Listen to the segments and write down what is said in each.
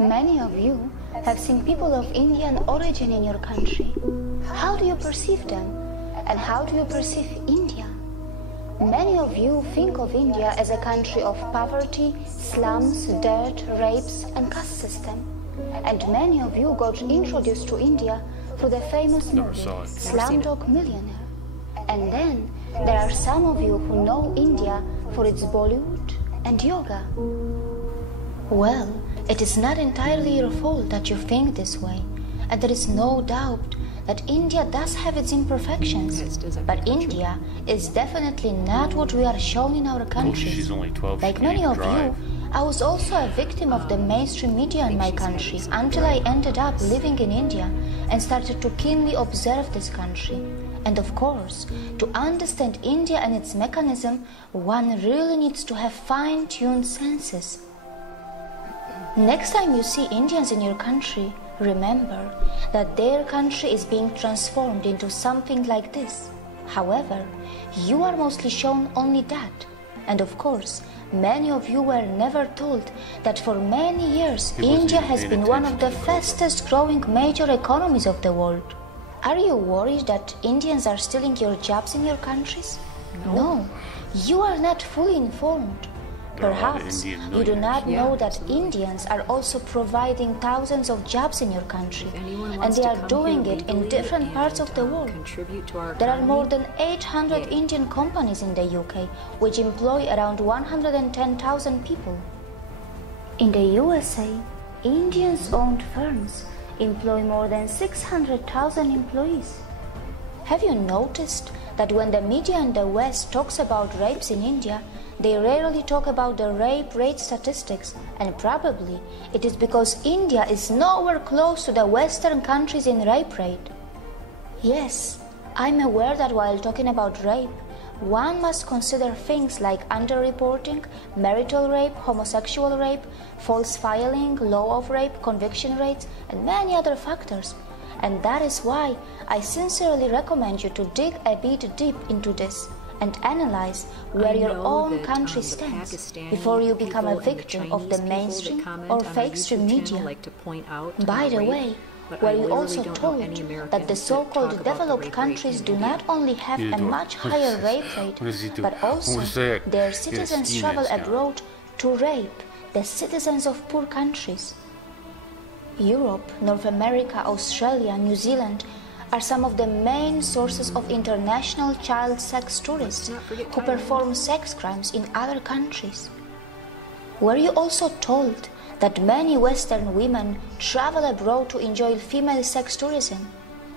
Many of you have seen people of Indian origin in your country. How do you perceive them? And how do you perceive India? Many of you think of India as a country of poverty, slums, dirt, rapes, and caste system. And many of you got introduced to India through the famous movie Slumdog Millionaire. And then there are some of you who know India for its Bollywood and yoga. Well, it is not entirely your fault that you think this way, and there is no doubt that India does have its imperfections, but India is definitely not what we are shown in our countries. Like many of you, I was also a victim of the mainstream media in my country until I ended up living in India and started to keenly observe this country. And of course, to understand India and its mechanism, one really needs to have fine-tuned senses. Next time you see Indians in your country, remember that their country is being transformed into something like this. However, you are mostly shown only that. And of course, many of you were never told that for many years India has been one of the fastest growing major economies of the world. Are you worried that Indians are stealing your jobs in your countries? No, you are not fully informed. Perhaps you do not know that Indians are also providing thousands of jobs in your country, and they are doing it in different parts of the world. There are more than 800 Indian companies in the UK, which employ around 110,000 people. In the USA, Indians-owned firms employ more than 600,000 employees. Have you noticed that when the media in the West talks about rapes in India, they rarely talk about the rape rate statistics, and probably it is because India is nowhere close to the Western countries in rape rate. Yes, I'm aware that while talking about rape, one must consider things like underreporting, marital rape, homosexual rape, false filing, law of rape, conviction rates, and many other factors. And that is why I sincerely recommend you to dig a bit deep into this and analyze where your own country stands before you become a victim of the mainstream or fake stream media. By the way, were you also told that the so-called developed countries do not only have a much higher rape rate, but also their citizens travel abroad to rape the citizens of poor countries? Europe, North America, Australia, New Zealand are some of the main sources of international child sex tourists who perform sex crimes in other countries. Were you also told that many Western women travel abroad to enjoy female sex tourism?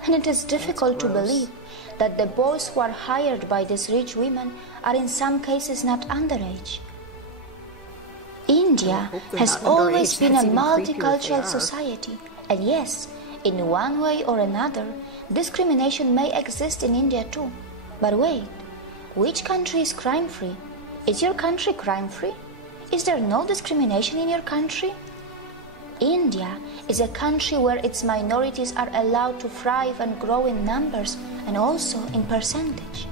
And it is difficult to believe that the boys who are hired by these rich women are in some cases not underage. India has always been a multicultural society, and yes, in one way or another, discrimination may exist in India too. But wait, which country is crime-free? Is your country crime-free? Is there no discrimination in your country? India is a country where its minorities are allowed to thrive and grow in numbers and also in percentage.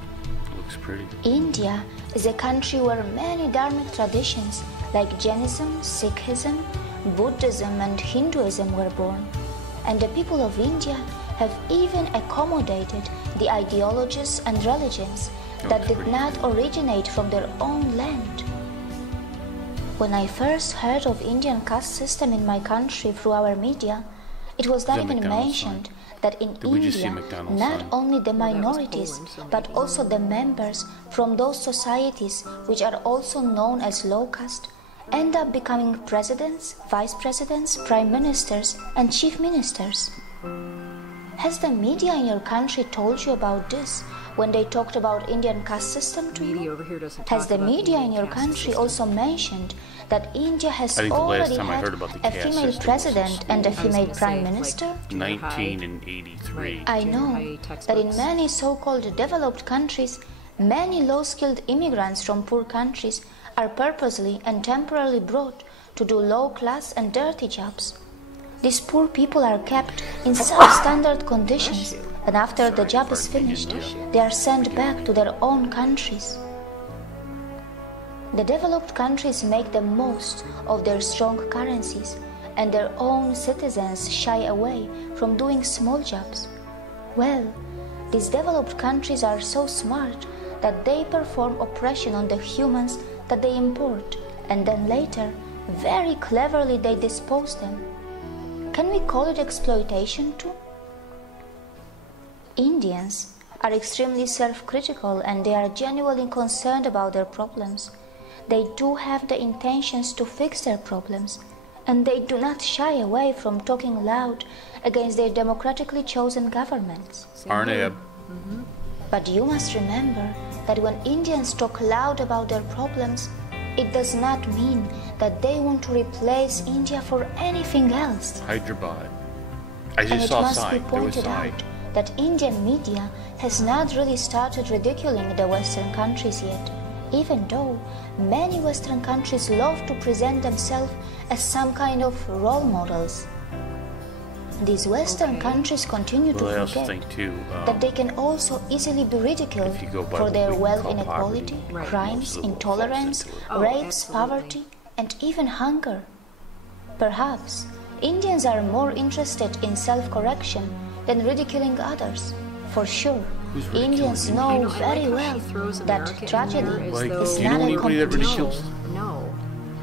Looks pretty. India is a country where many dharmic traditions like Jainism, Sikhism, Buddhism and Hinduism were born. And the people of India have even accommodated the ideologies and religions that did not originate from their own land. When I first heard of Indian caste system in my country through our media, it was not even mentioned that in India, not only the minorities, but also the members from those societies which are also known as low caste, end up becoming presidents, vice presidents, prime ministers, and chief ministers. Has the media in your country told you about this when they talked about Indian caste system to you? Has the media in your country also mentioned that India has already had a female president and a female prime minister? 1983. I know that in many so-called developed countries, many low-skilled immigrants from poor countries are purposely and temporarily brought to do low-class and dirty jobs. These poor people are kept in substandard conditions, and after the job is finished, they are sent back to their own countries. The developed countries make the most of their strong currencies and their own citizens shy away from doing small jobs. Well, these developed countries are so smart that they perform oppression on the humans that they import, and then later, very cleverly they dispose them. Can we call it exploitation too? Indians are extremely self-critical and they are genuinely concerned about their problems. They do have the intentions to fix their problems, and they do not shy away from talking loud against their democratically chosen governments. Arnab. But you must remember that when Indians talk loud about their problems, it does not mean that they want to replace India for anything else. Hyderabad. I just And it saw a must be sign. There was a pointed sign. out that Indian media has not really started ridiculing the Western countries yet, even though many Western countries love to present themselves as some kind of role models. These Western countries continue to Well, I also forget think too, that they can also easily be ridiculed if you go by for what their we wealth call inequality, poverty, Right. crimes, most of the world intolerance, falls into it. Oh, rapes, absolutely. poverty, and even hunger. Perhaps Indians are more interested in self-correction than ridiculing others. For sure, Who's ridiculing Indians India? know I know, I very like how well she throws that America in tragedy there as Like, though- is do you not know a anybody that competition. ridicules? No.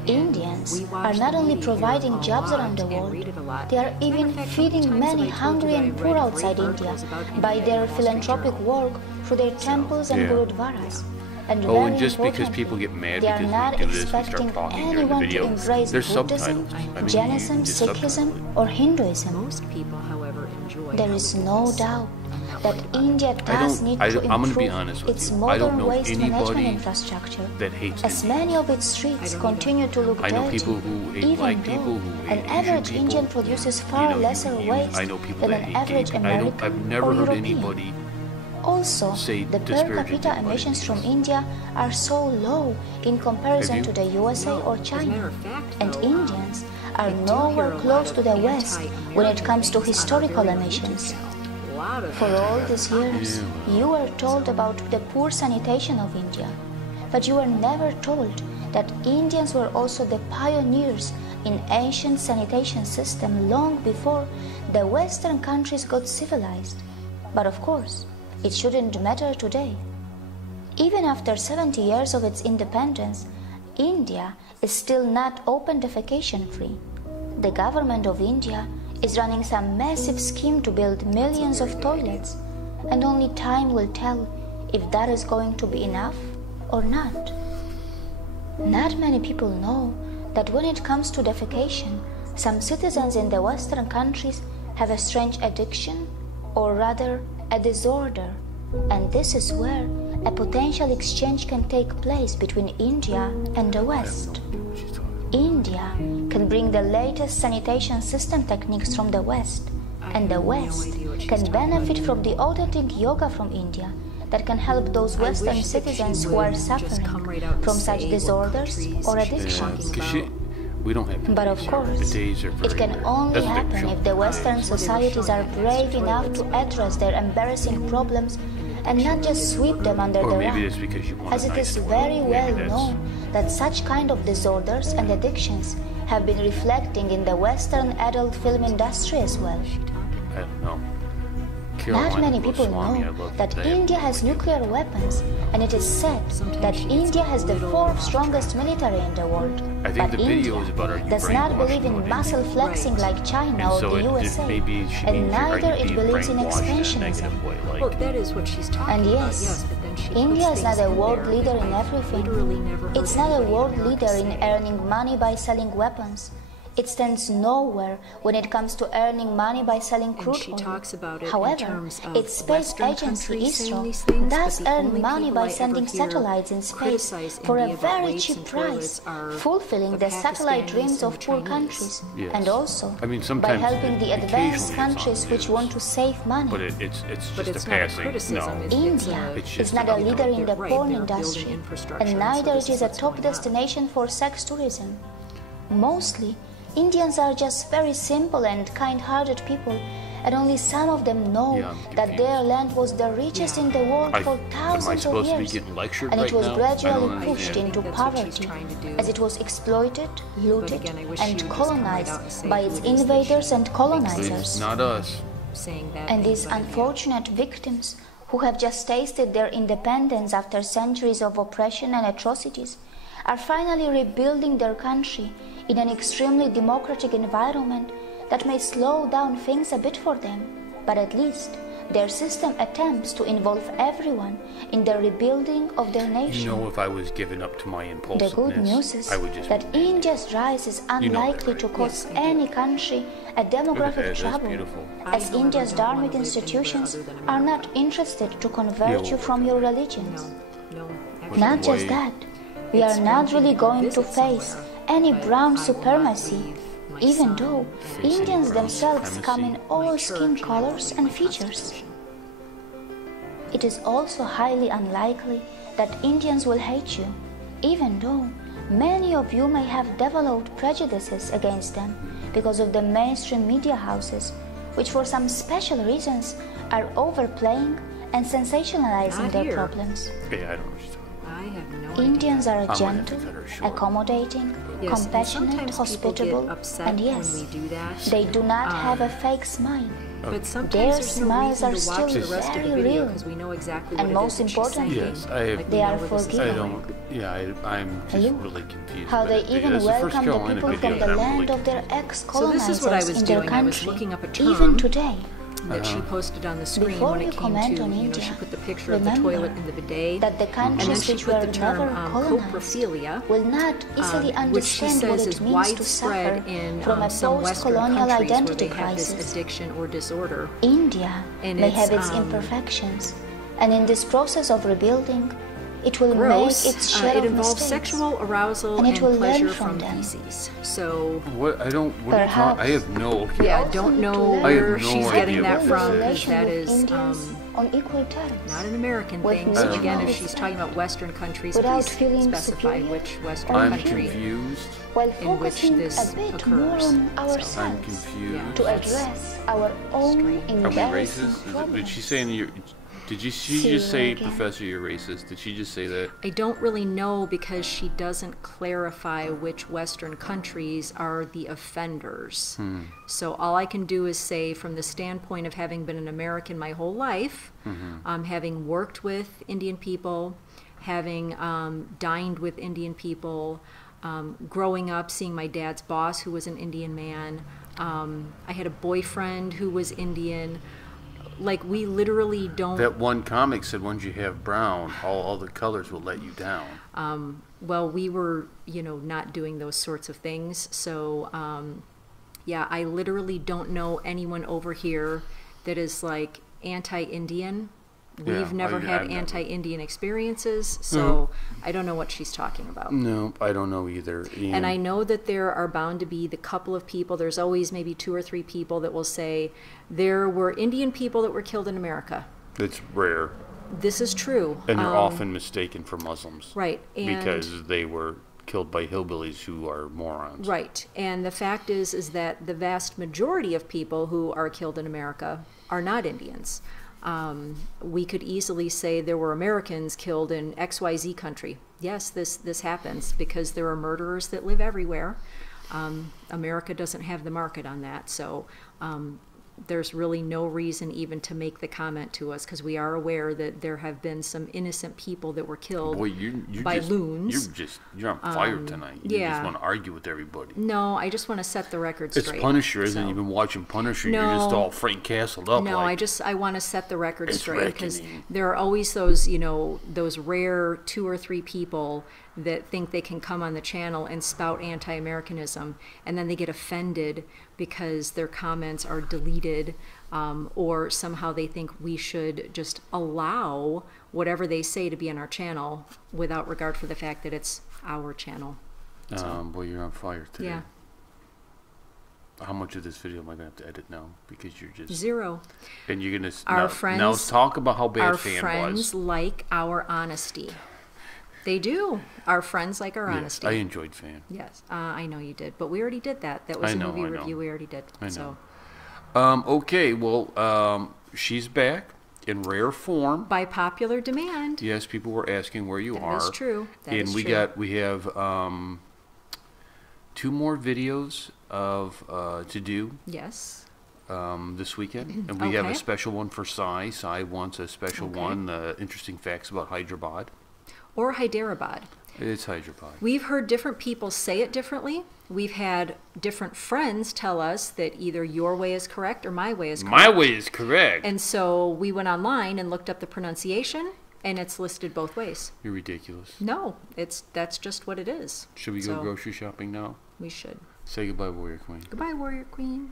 Indians We watch are not the only media here providing a jobs lot around the and world, read it a lot. they are As a matter even of fact, how feeding many many times have I told hungry you that and I poor read outside great India articles about by India their in the Wall Street philanthropic Journal? work through their temples and Yeah. gurudwaras. And Oh, very and just because importantly, people get mad they are because not we do this, we start expecting talking during the anyone to video. embrace There's Buddhism, subtitles. I mean, Jainism, you can just subtitle Sikhism, it. or Hinduism. Most people, however, enjoy There how is we do no this. doubt I'm not that worried about India it. does need to I'm gonna be improve honest with its you. I don't modern know waste management anybody infrastructure, that hates as Indians. many of its streets continue to look I know dirty, people who hate even black though people, who hate an Asian average people. Indian produces You far know, you lesser can use- waste I know people than that an hate average gay people. American I've never or heard European. anybody Also, say the per disparaging capita things about emissions from Indians. India are so low in comparison Have to you? the USA or As a matter China, of fact, and though, Indians are I do hear nowhere a lot close of to the West when it comes to anti-American things on our historical very emissions. YouTube channel. A lot of For all these years, Yeah. you were told about the poor sanitation of India, but you were never told that Indians were also the pioneers in ancient sanitation system long before the Western countries got civilized. But of course, it shouldn't matter today. Even after 70 years of its independence, India is still not open defecation free. The government of India is running some massive scheme to build millions of toilets, and only time will tell if that is going to be enough or not. Not many people know that when it comes to defecation, some citizens in the Western countries have a strange addiction, or rather a disorder, and this is where a potential exchange can take place between India and the West. India can bring the latest sanitation system techniques from the West, and the West can benefit from the authentic yoga from India that can help those I Western wish that she citizens who would are just suffering come right out and from such say what disorders countries or she's addictions. talking Because about. we don't have But of days here. course, The days are very it can rare. only That's what they happen show. if the Western societies are brave enough to address their embarrassing problems and not just sweep them under Or the maybe rug, it's because you want as a it nice is toilet. very Maybe well that's- known that such kind of disorders and addictions have been reflecting in the Western adult film industry as well. I don't know. Not Karolina, many people Goswami, I know love that that. India has nuclear weapons, and it is said that India has the fourth strongest military in the world. I think But the video India is about, are you does not brainwashed believe in about muscle India? flexing like China And or so the it USA, maybe she and means, are neither you it being believes in brainwashed in a expansionism. negative way? Well, Like, that is what she's talking And about, yes, yes, but then she India puts is not things a in world there leader that in I've literally never everything. heard It's not a anybody world ever leader in say. earning money by selling weapons. It stands nowhere when it comes to earning money by selling And crude she oil. talks about it in However, terms of its space Western agency countries saying ISRO these things, does but the earn only money people by I sending ever hear satellites in space criticize for a India about very weights cheap and price, toilets are fulfilling the the satellite Pakistanis dreams and of the poor Chinese. countries, Yes. and also I mean, by sometimes helping the occasionally advanced it's on countries which news. want to save money. but it's But just it's a not a passing. criticism. No. India It's is just not a an leader in the Right, porn they're building industry, infrastructure, and and so neither this it is is a what's top going on. destination for sex tourism. Mostly, Indians are just very simple and kind-hearted people, and only some of them know Yeah, I'm that their confused. land was the richest in the world for am I thousands of supposed to be years, getting lectured and it right was now? I gradually don't pushed understand. into That's what she's poverty trying to do. as it was exploited, looted, again, I wish she and would just come right colonized out and say by who its it is that invaders she and thinks colonizers. It's not us. saying that And thing these about India. unfortunate victims who have just tasted their independence after centuries of oppression and atrocities are finally rebuilding their country in an extremely democratic environment that may slow down things a bit for them, but at least their system attempts to involve everyone in the rebuilding of their nation. You know, if I was given up to my The impulsiveness, good news is I would just that India's rise is You know that, unlikely to right? cause Yes, I do. any country a Look at demographic that, that's trouble, beautiful. as however, India's don't wanna dharmic live anywhere institutions other than are America. not interested to convert Yeah, you from your religions. No, Not actually, just Wait. that, we It's are not one thing really to go going to visit face somewhere, any but I brown will not supremacy, leave my even son though and Indians brown themselves come in supremacy. all my skin church, and I will colors leave and my features. Constitution. It is also highly unlikely that Indians will hate you, even though many of you may have developed prejudices against them because of the mainstream media houses, which for some special reasons are overplaying and sensationalizing Not their here. problems. Yeah, I don't know what you're talking I have no Indians idea. are gonna have to gentle, cut her short. accommodating, Yes, and compassionate, sometimes hospitable, people get upset and yes, when we do that. they do not have a fake smile. But sometimes Their there's no smiles reason are to watch still the rest of the very video real. because we know exactly And what most it is that she's importantly, saying. Yes, I have. Like, we They know are where this is I forgiving. going. don't. Yeah, I'm just Look really confused. how by they that video. even That's the first welcome the Carolina people video from the that I'm land really of their confused. ex-colonizers So this is what I was in their doing. I was country, looking up a even term today. that she posted on the screen Before when you it came comment to, on she India, put the picture of the remember toilet and the bidet, that the and then countries she which put were the term never colonized coprophilia, will not easily which she understand what says it is means to suffer widespread in from a some Western post-colonial countries where identity they have this crisis. addiction or disorder. India And may it's, have its imperfections, and in this process of rebuilding, it will Gross. make its share It of involves mistakes. sexual arousal And and, it will learn pleasure from from them. feces. So What? I don't. What are you talking? I have no. yeah, also don't need to know learn I have where no she's idea getting that what build a from, because relation that with is Indians on equal terms, not an American with thing. So mutual again, if respect, she's talking about Western countries, without please feeling specify superior which Western or I'm country confused. while in which focusing this a bit more occurs. on So- I'm ourselves confused. to address our own Strange. Are we embarrassing racist? Did problems. she say you're? Did she See just you say, again. Professor, you're racist? Did she just say that? I don't really know because she doesn't clarify which Western countries are the offenders. So all I can do is say, from the standpoint of having been an American my whole life, having worked with Indian people, having dined with Indian people, growing up seeing my dad's boss who was an Indian man. I had a boyfriend who was Indian. Like, we literally don't... That one comic said once you have brown, all the colors will let you down. Well, we were, not doing those sorts of things. So, yeah, I literally don't know anyone over here that is, like, anti-Indian. Yeah, We've never had I've never. anti-Indian experiences, so I don't know what she's talking about. No, I don't know either. And I know that there are bound to be the couple of people, there's always maybe 2 or 3 people that will say, there were Indian people that were killed in America. It's rare, This is true. and they're often mistaken for Muslims. Right. And Because they were killed by hillbillies who are morons. Right. And the fact is that the vast majority of people who are killed in America are not Indians. We could easily say there were Americans killed in XYZ country. Yes, this happens because there are murderers that live everywhere. America doesn't have the market on that, so there's really no reason even to make the comment to us because we are aware that there have been some innocent people that were killed Boy, you by just, loons. You're on fire tonight. You yeah. just want to argue with everybody. No, I just want to set the record It's straight. Punisher, isn't so. it? You've been watching Punisher. No. You're just all Frank Castled up. No, like, I want to set the record It's straight because reckoning. there are always those, those rare 2 or 3 people that think they can come on the channel and spout anti-Americanism, and then they get offended because their comments are deleted, or somehow they think we should just allow whatever they say to be on our channel without regard for the fact that it's our channel. Boy, you're on fire today. Yeah. How much of this video am I going to have to edit now? Because you're just... 0. And you're going to... Our now, friends... Now talk about how bad Our Fan friends was. like our honesty. They do. Our friends like our Yes, honesty. I enjoyed Fan. Yes, I know you did, but we already did that. That was I a know, movie I know. review we already did. I know. So Okay, well, she's back in rare form. By popular demand. Yes, people were asking where you are. That is true. That and is we true. we have 2 more videos of to do. Yes. This weekend, and we have a Okay. special one for Sai. Sai wants a special Okay. one, interesting facts about Hyderabad. Or Hyderabad. It's Hyderabad. We've heard different people say it differently. We've had different friends tell us that either your way is correct or my way is correct. My way is correct. And so we went online and looked up the pronunciation, and it's listed both ways. You're ridiculous. No, that's just what it is. Should we go grocery shopping now? We should. Say goodbye, Warrior Queen. Goodbye, Warrior Queen.